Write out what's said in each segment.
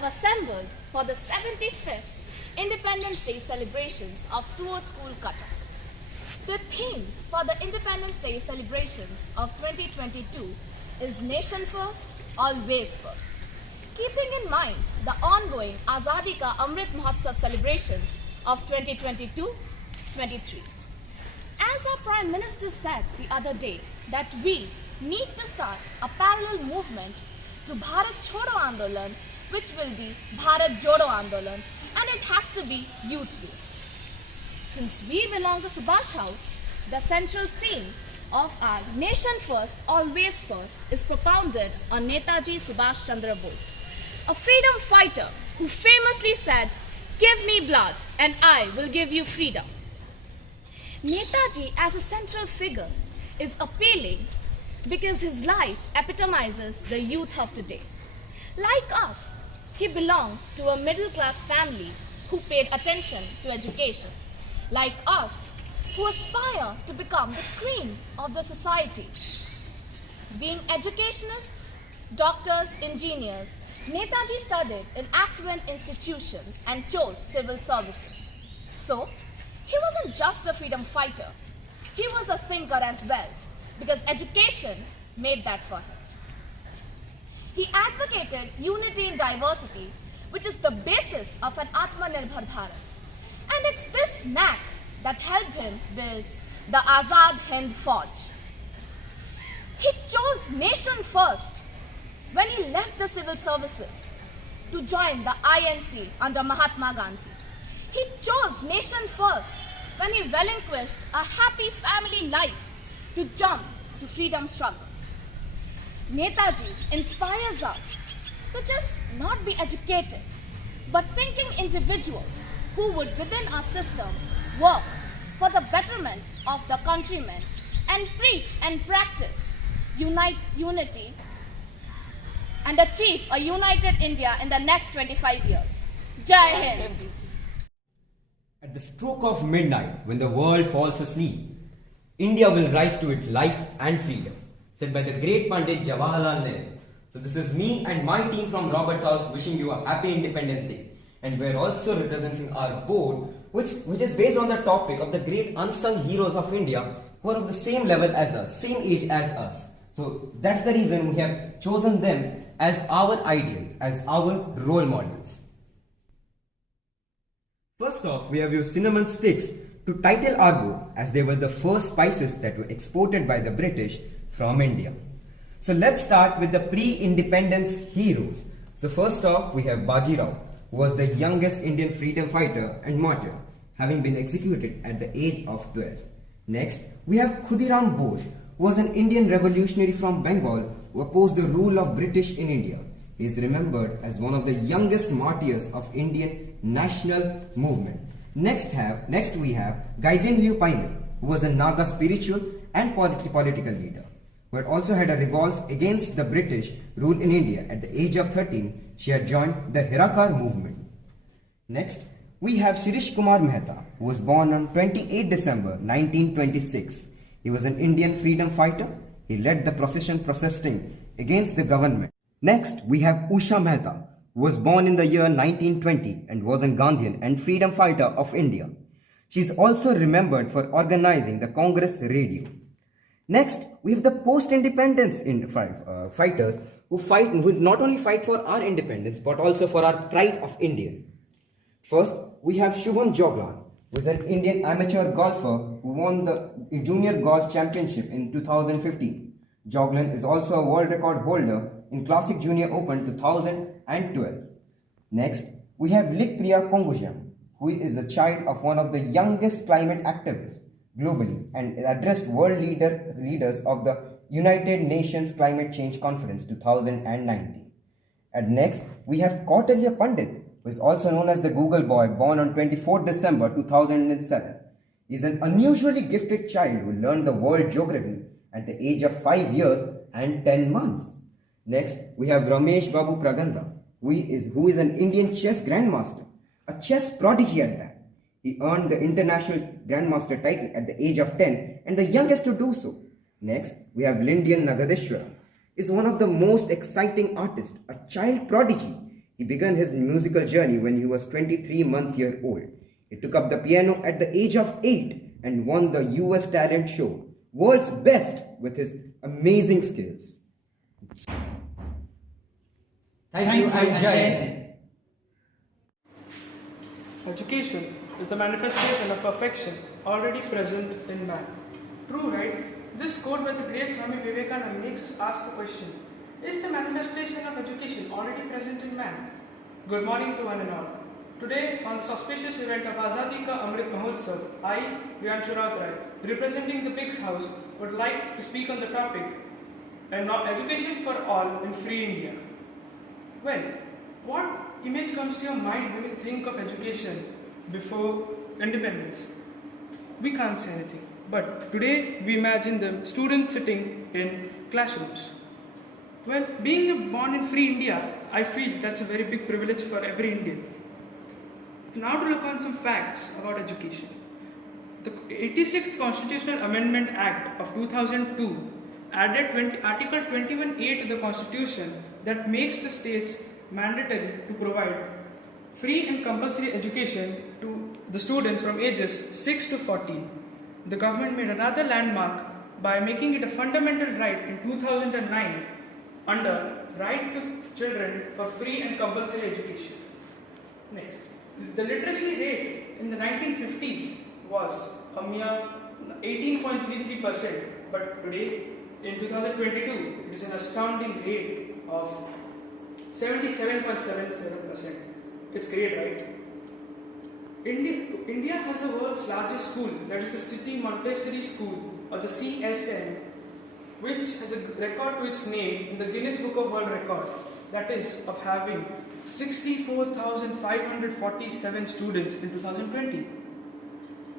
have assembled for the 75th Independence Day celebrations of Stewart School, Cuttack. The theme for the Independence Day celebrations of 2022 is Nation First, Always First. Keeping in mind the ongoing Azadi Ka Amrit Mahotsav celebrations of 2022-23. As our Prime Minister said the other day that we need to start a parallel movement to Bharat Chodo Andolan, which will be Bharat Jodo Andolan, and it has to be youth-based. Since we belong to Subhash House, the central theme of our Nation First, Always First is propounded on Netaji Subhash Chandra Bose, a freedom fighter who famously said, "Give me blood and I will give you freedom." Netaji as a central figure is appealing because his life epitomizes the youth of today. Like us, he belonged to a middle-class family who paid attention to education. Like us, who aspire to become the cream of the society. Being educationists, doctors, engineers, Netaji studied in affluent institutions and chose civil services. So, he wasn't just a freedom fighter, he was a thinker as well, because education made that for him. He advocated unity in diversity, which is the basis of an Atmanirbhar Bharat. And it's this knack that helped him build the Azad Hind Fauj. He chose nation first when he left the civil services to join the INC under Mahatma Gandhi. He chose nation first when he relinquished a happy family life to jump to freedom struggles. Netaji inspires us to just not be educated, but thinking individuals who would within our system work for the betterment of the countrymen and preach and practice unity and achieve a united India in the next 25 years. Jai Hind! At the stroke of midnight, when the world falls asleep, India will rise to its life and freedom, said by the great Pandit Jawaharlal Nehru. So this is me and my team from Robert's House wishing you a happy Independence Day. And we're also representing our board, which is based on the topic of the great unsung heroes of India who are of the same level as us, same age as us. So that's the reason we have chosen them as our ideal, as our role models. First off, we have used cinnamon sticks to title our board, as they were the first spices that were exported by the British from India. So let's start with the pre-independence heroes. So first off, we have Baji Rao, who was the youngest Indian freedom fighter and martyr, having been executed at the age of 12. Next, we have Khudiram Bose, who was an Indian revolutionary from Bengal who opposed the rule of British in India. He is remembered as one of the youngest martyrs of Indian national movement. Next we have Gaidinliu Paime, who was a Naga spiritual and political leader, who had also had a revolt against the British rule in India. At the age of 13, she had joined the Hirakar movement. Next, we have Shirish Kumar Mehta, who was born on 28 December 1926. He was an Indian freedom fighter. He led the protesting against the government. Next, we have Usha Mehta, who was born in the year 1920 and was a Gandhian and freedom fighter of India. She is also remembered for organizing the Congress Radio. Next, we have the post-independence fighters who not only fight for our independence but also for our pride of India. First, we have Shubham Joglan, who is an Indian amateur golfer who won the Junior Golf Championship in 2015. Joglan is also a world record holder in Classic Junior Open 2012. Next, we have Likpriya Pongujam, who is a child of one of the youngest climate activists globally and addressed world leaders of the United Nations Climate Change Conference 2019. And next, we have Kautilya Pandit, who is also known as the Google Boy, born on 24 December 2007. He is an unusually gifted child who learned the world geography at the age of 5 years and 10 months. Next, we have Ramesh Babu Praganda, who is an Indian chess grandmaster, a chess prodigy at that. He earned the international grandmaster title at the age of 10 and the youngest to do so. Next, we have Lindian Nagadeshwara, is one of the most exciting artists, a child prodigy. He began his musical journey when he was 23 months old. He took up the piano at the age of 8 and won the US talent show, World's Best, with his amazing skills. Thank you, and Jai Hind. Education is the manifestation of perfection already present in man. True, right? This quote by the great Swami Vivekananda makes us ask the question, is the manifestation of education already present in man? Good morning to one and all. Today, on the auspicious event of Azadi Ka Amrit Mahotsav, I, Vyanshu Rai, representing the Pig's House, would like to speak on the topic, education for all in free India. Well, what image comes to your mind when you think of education before independence? We can't say anything. But today we imagine the students sitting in classrooms. Well, being born in free India, I feel that's a very big privilege for every Indian. Now to look on some facts about education. The 86th Constitutional Amendment Act of 2002 added Article 21A to the Constitution that makes the states mandatory to provide free and compulsory education to the students from ages 6 to 14. The government made another landmark by making it a fundamental right in 2009 under Right to Children for Free and Compulsory Education. Next, the literacy rate in the 1950s was a mere 18.33%, but today in 2022 it is an astounding rate of 77.77%. It's great, right? India has the world's largest school, that is the City Montessori School, or the CSN, which has a record to its name in the Guinness Book of World Record, that is of having 64,547 students in 2020.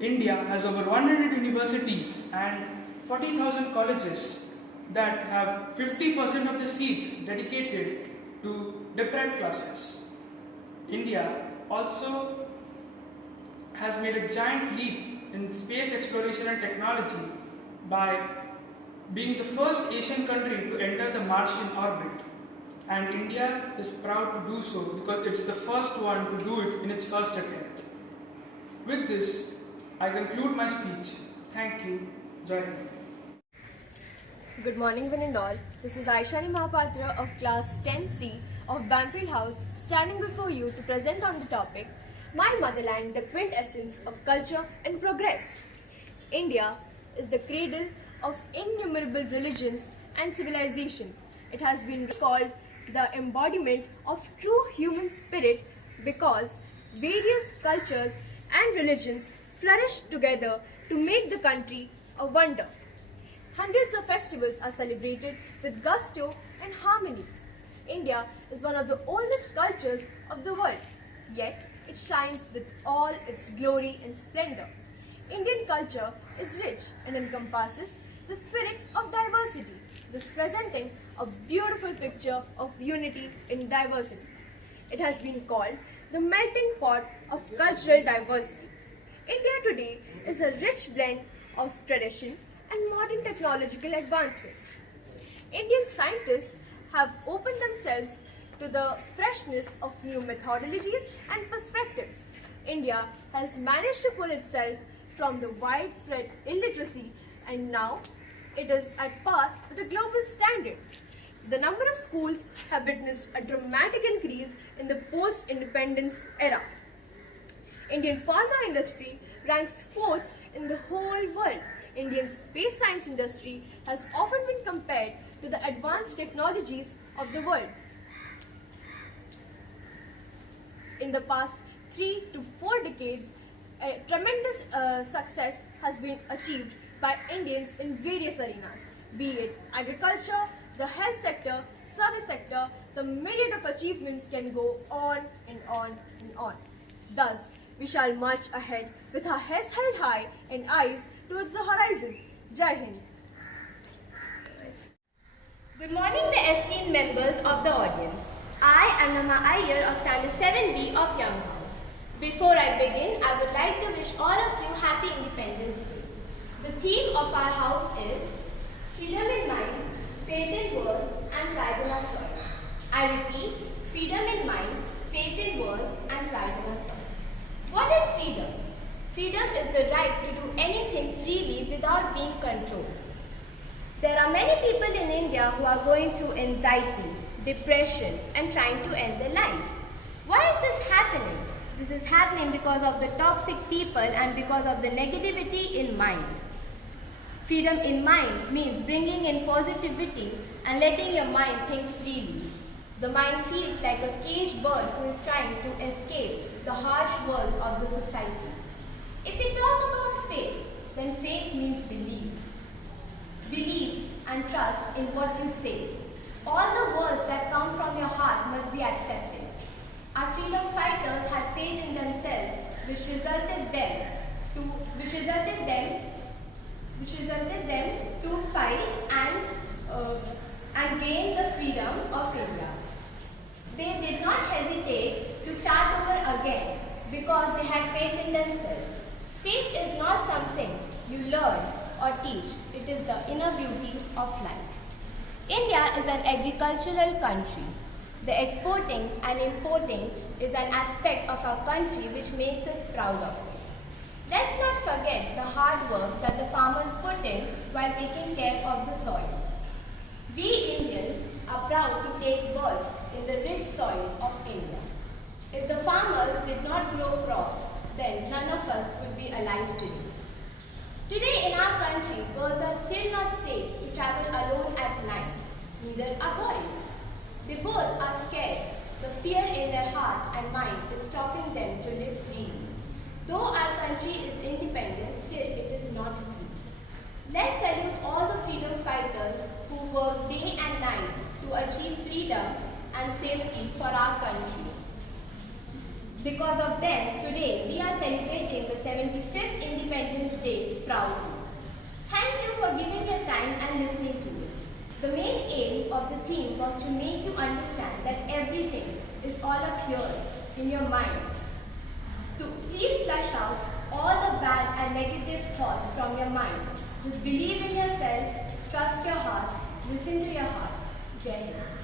India has over 100 universities and 40,000 colleges that have 50% of the seats dedicated to deprived classes. India also has made a giant leap in space exploration and technology by being the first Asian country to enter the Martian orbit. And India is proud to do so because it's the first one to do it in its first attempt. With this, I conclude my speech. Thank you. Jai Hind. Good morning, one and all. This is Aishani Mahapatra of class 10C of Banfield House standing before you to present on the topic, My Motherland, the Quintessence of Culture and Progress. India is the cradle of innumerable religions and civilization. It has been called the embodiment of true human spirit because various cultures and religions flourish together to make the country a wonder. Hundreds of festivals are celebrated with gusto and harmony. India is one of the oldest cultures of the world, yet it shines with all its glory and splendor. Indian culture is rich and encompasses the spirit of diversity, thus presenting a beautiful picture of unity in diversity. It has been called the melting pot of cultural diversity. India today is a rich blend of tradition and modern technological advancements. Indian scientists have opened themselves to the freshness of new methodologies and perspectives. India has managed to pull itself from the widespread illiteracy and now it is at par with the global standard. The number of schools have witnessed a dramatic increase in the post-independence era. Indian pharma industry ranks 4th in the whole world. Indian space science industry has often been compared to the advanced technologies of the world. In the past 3 to 4 decades, a tremendous success has been achieved by Indians in various arenas, be it agriculture, the health sector, service sector. The myriad of achievements can go on and on and on. Thus, we shall march ahead with our heads held high and eyes towards the horizon. Jai Hind. Good morning, the esteemed members of the audience. I am Nama Iyer of Standard 7B of Young House. Before I begin, I would like to wish all of you Happy Independence Day. The theme of our house is Freedom in Mind, Faith in Words, and Pride in Our Soil. I repeat, Freedom in Mind, faith in words, and pride in a song. What is freedom? Freedom is the right to do anything freely without being controlled. There are many people in India who are going through anxiety, depression, and trying to end their life. Why is this happening? This is happening because of the toxic people and because of the negativity in mind. Freedom in mind means bringing in positivity and letting your mind think freely. The mind feels like a caged bird who is trying to escape the harsh words of the society. If we talk about faith, then faith means belief. Believe and trust in what you say. All the words that come from your heart must be accepted. Our freedom fighters had faith in themselves, which resulted them to fight and gain the freedom of India. They did not hesitate to start over again because they had faith in themselves. Faith is not something you learn or teach. It is the inner beauty of life. India is an agricultural country. The exporting and importing is an aspect of our country which makes us proud of it. Let's not forget the hard work that the farmers put in while taking care of the soil. We Indians are proud to take birth in the rich soil of India. If the farmers did not grow crops, then none of us would be alive today. Today in our country, girls are still not safe to travel alone at night. Neither are boys. They both are scared. The fear in their heart and mind is stopping them to live freely. Though our country is independent, still it is not free. Let's salute all the freedom fighters who work day and night to achieve freedom and safety for our country. Because of them, today we are celebrating the 75th Independence Day proudly. Thank you for giving your time and listening to me. The main aim of the theme was to make you understand that everything is all up here in your mind. To please flush out all the bad and negative thoughts from your mind. Just believe in yourself, trust your heart, listen to your heart. Jai Hind.